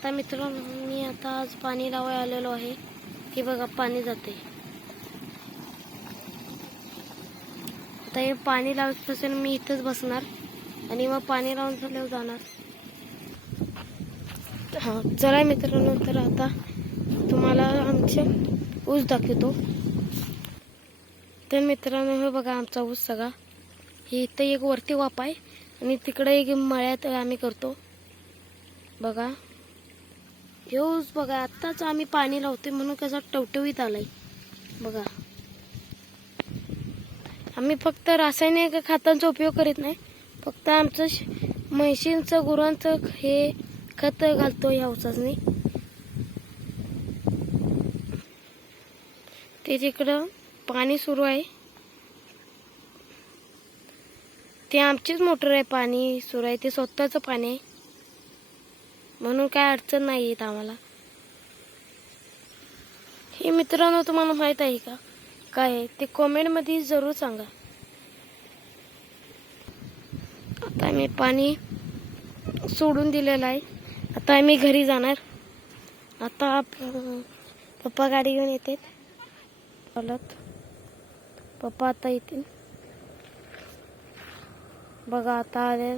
आता मित्रांनो मी आता आज पाणी लावाय आलेलो आहे. की बघा पाणी जाते आता हे पाणी लावत मी इथंच बसणार आणि मग पाणी लावून झाल्यावर जाणार. हां चला मित्रांनो तर आता तुम्हाला आमचे ऊस दाखवतो. तर मित्रांनो हे बघा आमचा ऊस सगळा. हे इथं एक वरती वाप आहे आणि तिकडे एक मळ्यात आम्ही करतो. बघा. हेच बघा आत्ताच आम्ही पाणी लावतोय म्हणून कसं टवटवीत आलाय. बघा. आम्ही फक्त रासायनिक खतांचा उपयोग करीत नाही फक्त आमचं श- म्हशींचं गुरांचं हे खत घालतो या ऊसासनी ते तिकडं पाणी सुरू आहे ते आमचीच मोटर आहे पाणी सुरू आहे ते स्वतःचं पाणी आहे. म्हणून काय अडचण नाही येत आम्हाला. हे मित्रांनो तुम्हाला माहीत आहे का? काय आहे? ते कॉमेंटमध्ये जरूर सांगा. आता मी पाणी सोडून दिलेलं आहे. आता आम्ही घरी जाणार. आता आप- पप्पा गाडी घेऊन येते चालत. पप्पा आता येतील. बघा आता आले